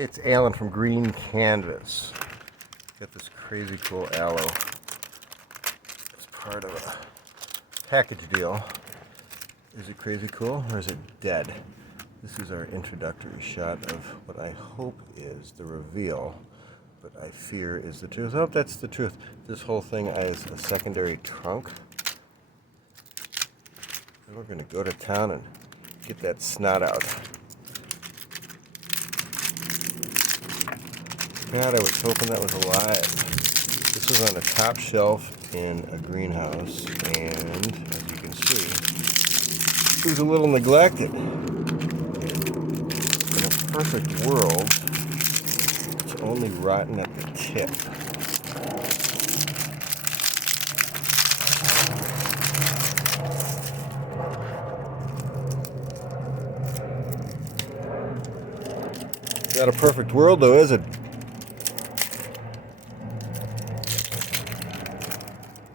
It's Alan from Green Canvas. Got this crazy cool aloe. It's part of a package deal. Is it crazy cool or is it dead? This is our introductory shot of what I hope is the reveal, but I fear is the truth. Oh, that's the truth. This whole thing is a secondary trunk. And we're going to go to town and get that snot out. God, I was hoping that was alive. This was on the top shelf in a greenhouse, and as you can see, it was a little neglected. In a perfect world, it's only rotten at the tip. Not a perfect world, though, is it?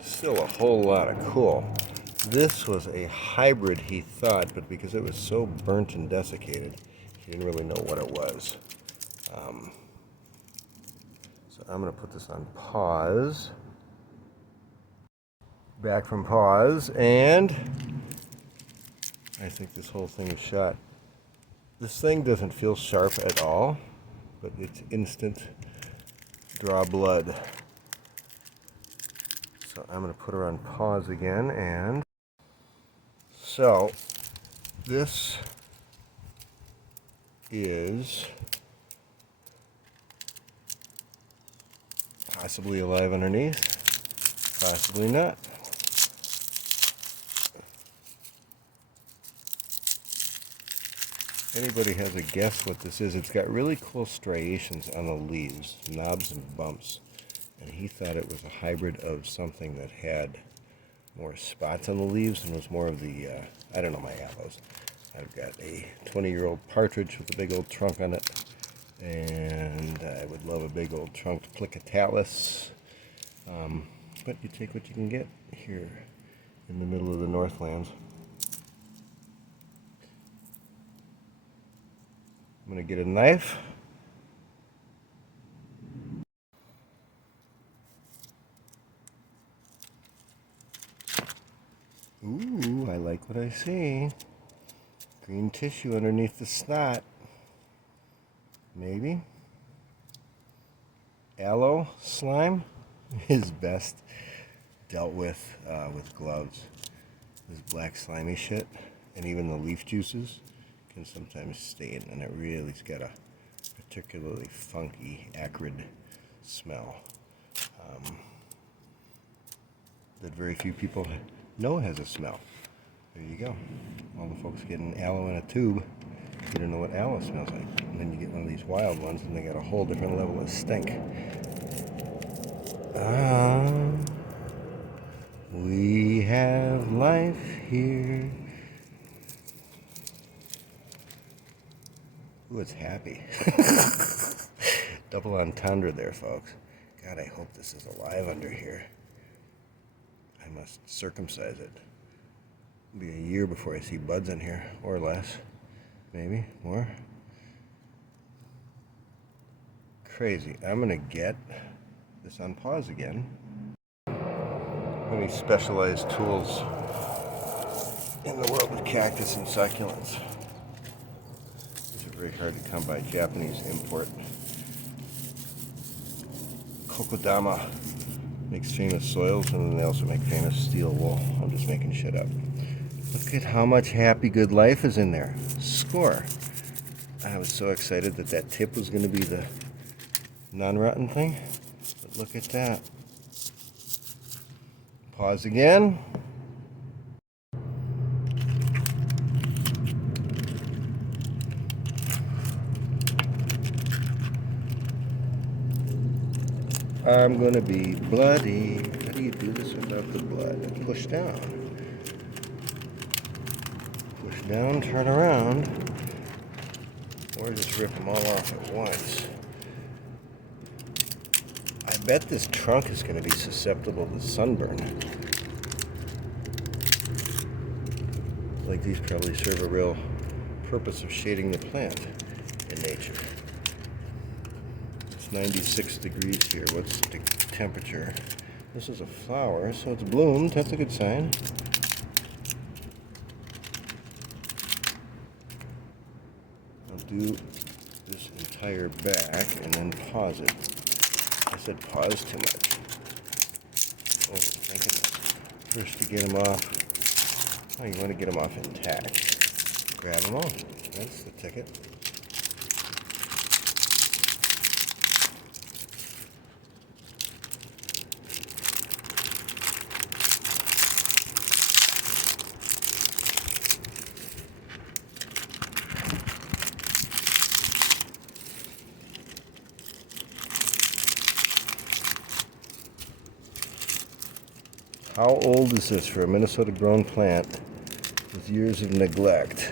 Still a whole lot of cool. This was a hybrid, he thought, but because it was so burnt and desiccated, he didn't really know what it was. So I'm going to put this on pause. Back from pause, and I think this whole thing is shot. This thing doesn't feel sharp at all, but it's instant draw blood. So I'm going to put her on pause again, and so this is possibly alive underneath, possibly not. Anybody has a guess what this is? It's got really cool striations on the leaves, knobs and bumps. And he thought it was a hybrid of something that had more spots on the leaves and was more of the, I don't know my aloes. I've got a 20-year-old partridge with a big old trunk on it. And I would love a big old trunked plicatalis. But you take what you can get here in the middle of the Northlands. I'm going to get a knife. Ooh, I like what I see. Green tissue underneath the snot. Maybe. Aloe slime is best dealt with gloves. This black slimy shit, and even the leaf juices can sometimes stain, and it really's got a particularly funky, acrid smell that very few people know has a smell. There you go. All the folks getting aloe in a tube, you don't know what aloe smells like. And then you get one of these wild ones, and they got a whole different level of stink. We have life here. Ooh, it's happy. Double entendre there, folks. God, I hope this is alive under here. I must circumcise it. It'll be a year before I see buds in here, or less. Maybe more. Crazy. I'm gonna get this on pause again. Many specialized tools in the world of cactus and succulents. These are very hard to come by. Japanese import. Kokodama makes famous soils, and then they also make famous steel wool. I'm just making shit up. Look at how much happy good life is in there. Score. I was so excited that that tip was going to be the non-rotten thing. But look at that. Pause again. I'm going to be bloody. How do you do this without the blood? Push down. Push down, turn around, or just rip them all off at once. I bet this trunk is going to be susceptible to sunburn. Like these probably serve a real purpose of shading the plant in nature. It's 96 degrees here. What's the temperature? This is a flower, so it's bloomed. That's a good sign. I'll do this entire back and then pause it. I said pause too much. Overthinking it. First to get them off. Oh, you want to get them off intact. Grab them all. That's the ticket. How old is this for a Minnesota grown plant with years of neglect?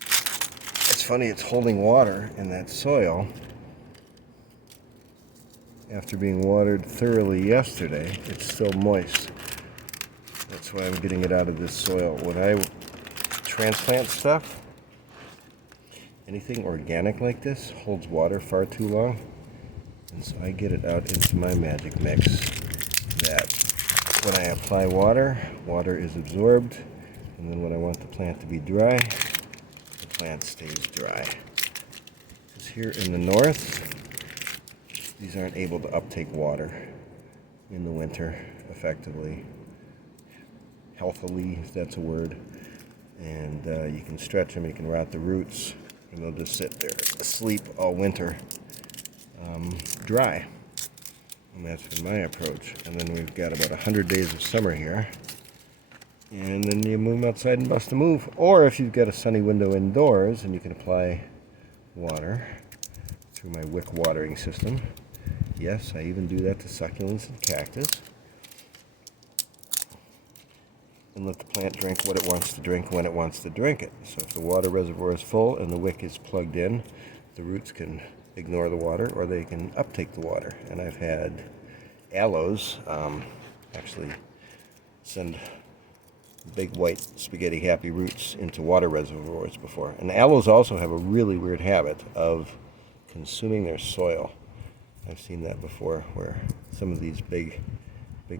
It's funny, it's holding water in that soil after being watered thoroughly yesterday. It's still moist. That's why I'm getting it out of this soil. When I transplant stuff, anything organic like this holds water far too long. And so I get it out into my magic mix. That when I apply water, water is absorbed, and then when I want the plant to be dry, the plant stays dry. Because here in the north, these aren't able to uptake water in the winter effectively, healthily, if that's a word. And you can stretch them, you can rot the roots, and they'll just sit there asleep all winter, dry. And that's been my approach. And then we've got about 100 days of summer here. And then you move them outside and bust a move. Or if you've got a sunny window indoors and you can apply water through my wick watering system. Yes, I even do that to succulents and cactus. And let the plant drink what it wants to drink when it wants to drink it. So if the water reservoir is full and the wick is plugged in, the roots can ignore the water, or they can uptake the water. And I've had aloes actually send big white spaghetti happy roots into water reservoirs before. And aloes also have a really weird habit of consuming their soil. I've seen that before, where some of these big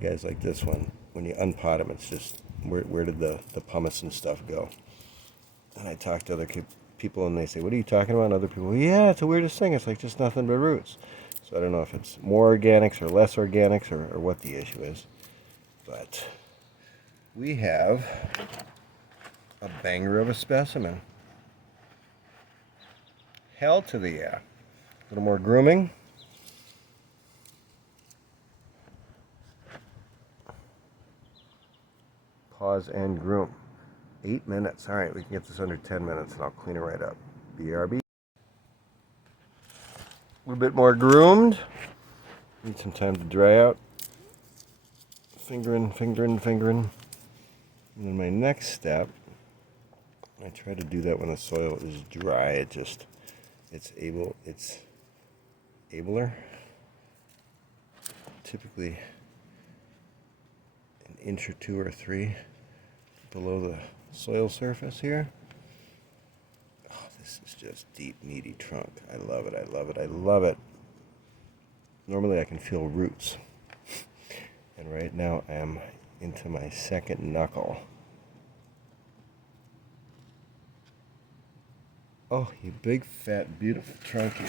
guys like this one, when you unpot them, it's just where did the pumice and stuff go? And I talk to other people and they say, what are you talking about? And other people, yeah, it's the weirdest thing. It's like just nothing but roots. So I don't know if it's more organics or less organics or what the issue is. But we have a banger of a specimen. Hell to the yeah. A little more grooming. Pause and groom. 8 minutes. All right, we can get this under 10 minutes and I'll clean it right up. BRB. A little bit more groomed. Need some time to dry out. Fingering. And then my next step, I try to do that when the soil is dry. It's abler. Typically an inch or 2 or 3 below the soil surface here. Oh, this is just deep, meaty trunk. I love it. Normally I can feel roots. And right now I'm into my second knuckle. Oh, you big, fat, beautiful trunk here.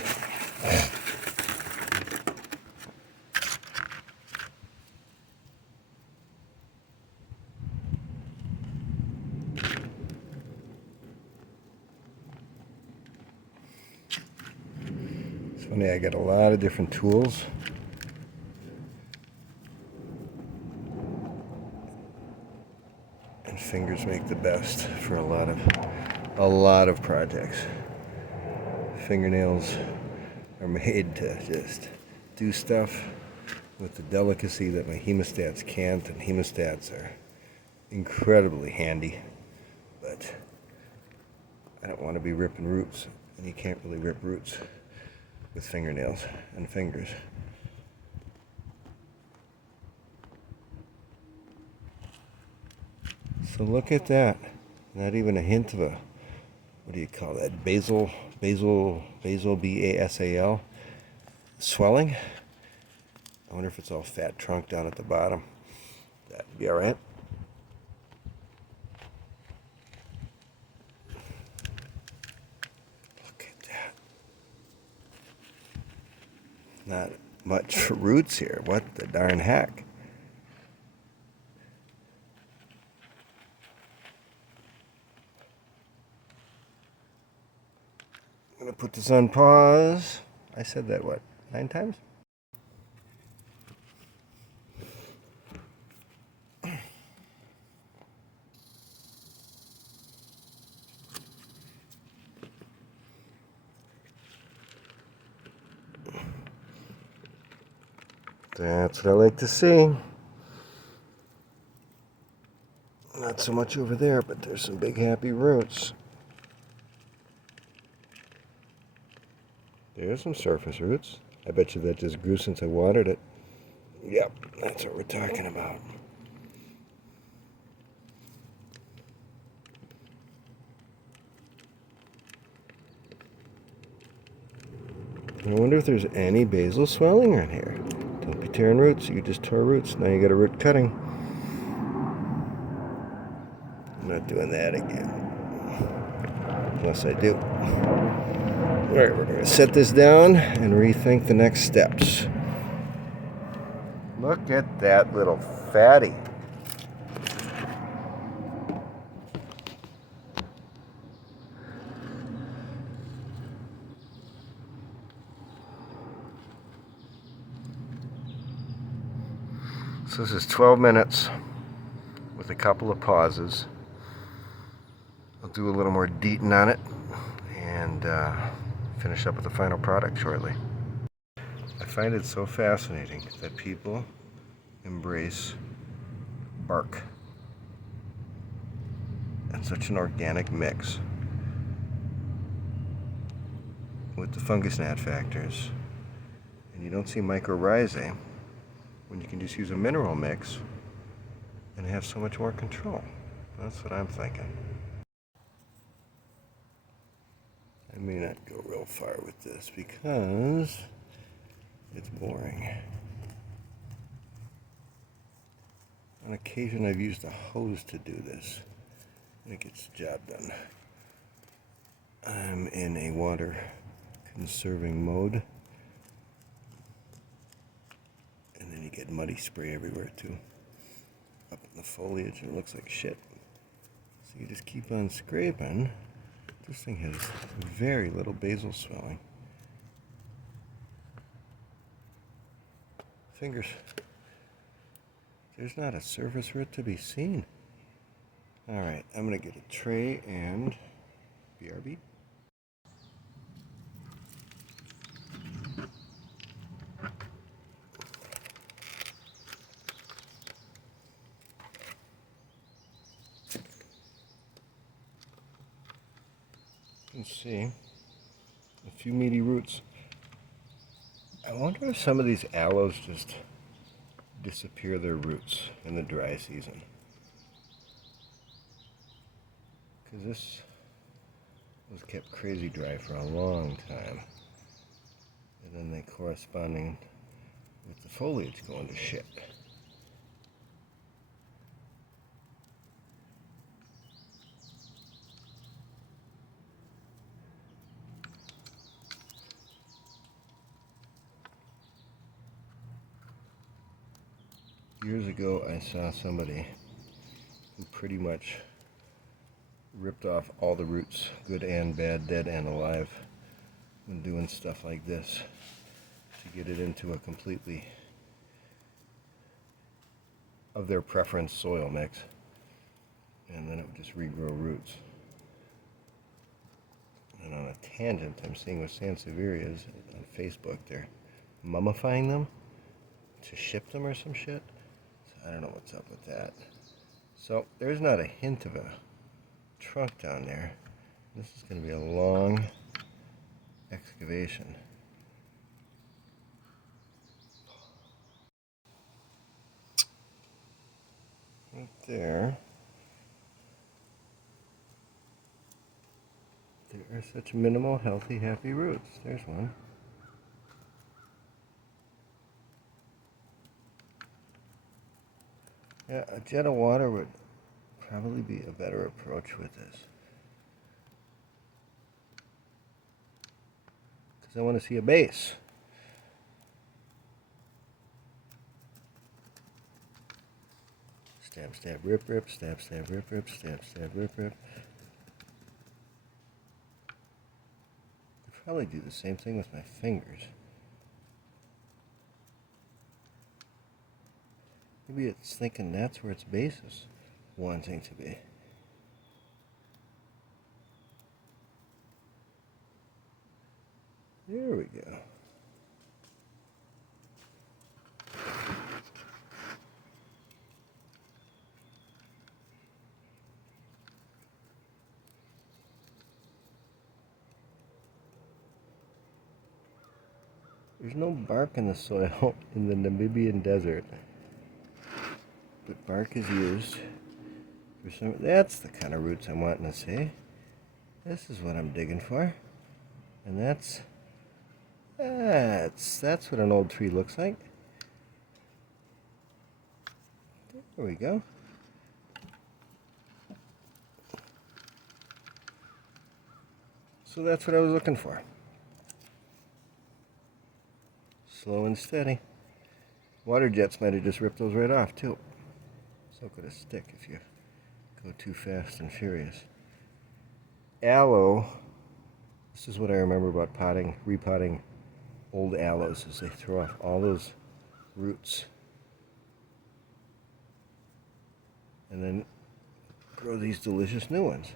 It's funny, I got a lot of different tools. And fingers make the best for a lot of projects. Fingernails are made to just do stuff with the delicacy that my hemostats can't, and hemostats are incredibly handy, but I don't want to be ripping roots, and you can't really rip roots with fingernails and fingers. So look at that. Not even a hint of a, what do you call that, basil basal, B-A-S-A-L, swelling. I wonder if it's all fat trunk down at the bottom. That'd be all right. Look at that. Not much roots here. What the darn heck? I'm gonna put this on pause. I said that, what, 9 times? That's what I like to see. Not so much over there, but there's some big happy roots. There's some surface roots. I bet you that just grew since I watered it. Yep, that's what we're talking about. I wonder if there's any basal swelling around here. Don't be tearing roots. You just tore roots. Now you got a root cutting. I'm not doing that again. Unless I do. Alright, we're going to set this down and rethink the next steps. Look at that little fatty. So this is 12 minutes with a couple of pauses. I'll do a little more deeting on it and finish up with the final product shortly. I find it so fascinating that people embrace bark and such an organic mix with the fungus gnat factors, and you don't see mycorrhizae when you can just use a mineral mix and have so much more control. That's what I'm thinking. I may not go real far with this because it's boring. On occasion I've used a hose to do this and it gets the job done. I'm in a water conserving mode. And then you get muddy spray everywhere too. Up in the foliage, it looks like shit. So you just keep on scraping. This thing has very little basal swelling. Fingers. There's not a surface root to be seen. Alright, I'm going to get a tray and BRB. Let's see. A few meaty roots. I wonder if some of these aloes just disappear their roots in the dry season. Because this was kept crazy dry for a long time. And then they corresponding with the foliage going to shit. Years ago, I saw somebody who pretty much ripped off all the roots, good and bad, dead and alive, when doing stuff like this to get it into a completely of their preference soil mix, and then it would just regrow roots. And on a tangent, I'm seeing with Sansevierias on Facebook, they're mummifying them to ship them or some shit. I don't know what's up with that. So there's not a hint of a trunk down there. This is going to be a long excavation. Right there. There They're such minimal, healthy, happy roots. There's one. Yeah, a jet of water would probably be a better approach with this. Because I want to see a base. Stab, stab, rip, rip, stab, stab, rip, rip, stab, stab, rip, rip. I'd probably do the same thing with my fingers. Maybe it's thinking that's where its base is wanting to be. There we go. There's no bark in the soil in the Namibian desert, but bark is used for some. That's the kind of roots I'm wanting to see. This is what I'm digging for, and that's what an old tree looks like. There we go. So that's what I was looking for. Slow and steady. Water jets might have just ripped those right off too. So could a stick if you go too fast and furious. Aloe. This is what I remember about repotting old aloes, is they throw off all those roots and then grow these delicious new ones.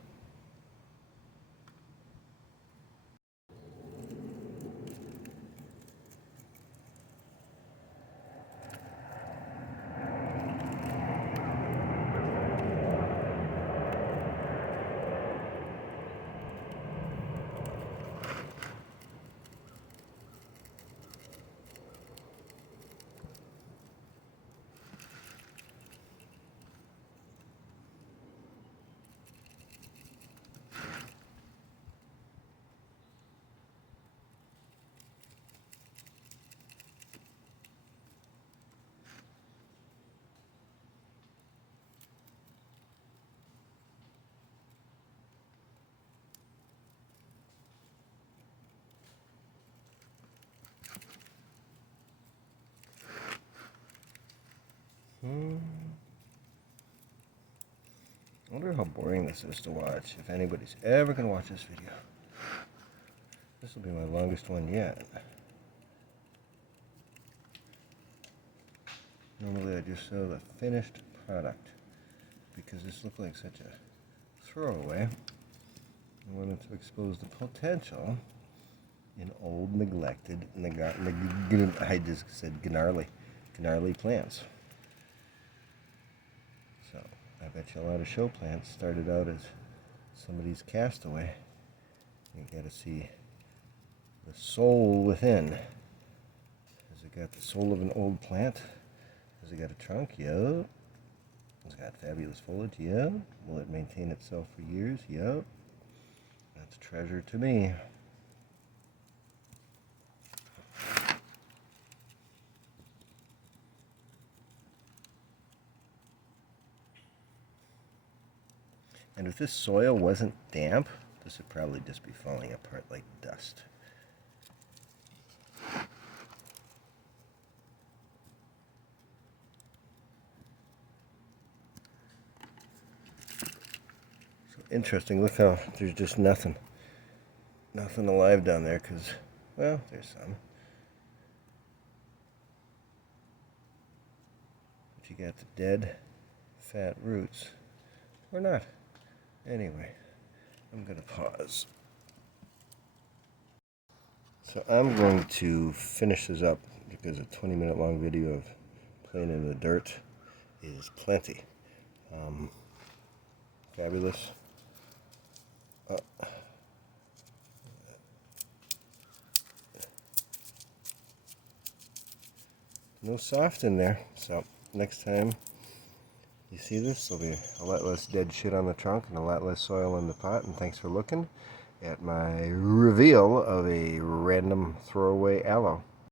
I wonder how boring this is to watch, if anybody's ever going to watch this video. This will be my longest one yet. Normally I just show the finished product, because this looked like such a throwaway. I wanted to expose the potential in old, neglected, I just said gnarly plants. So, I bet you a lot of show plants started out as somebody's castaway. You gotta see the soul within. Has it got the soul of an old plant? Has it got a trunk? Yup. Has it got fabulous foliage? Yup. Will it maintain itself for years? Yup. That's a treasure to me. And if this soil wasn't damp, this would probably just be falling apart like dust. So interesting, look how there's just nothing alive down there, because, well, there's some. But you got the dead, fat roots, or not. Anyway, I'm going to pause. So I'm going to finish this up, because a 20-minute long video of playing in the dirt is plenty. Fabulous. No soft in there, so next time you see this, there'll be a lot less dead shit on the trunk and a lot less soil in the pot. And thanks for looking, at my reveal of a random throwaway aloe.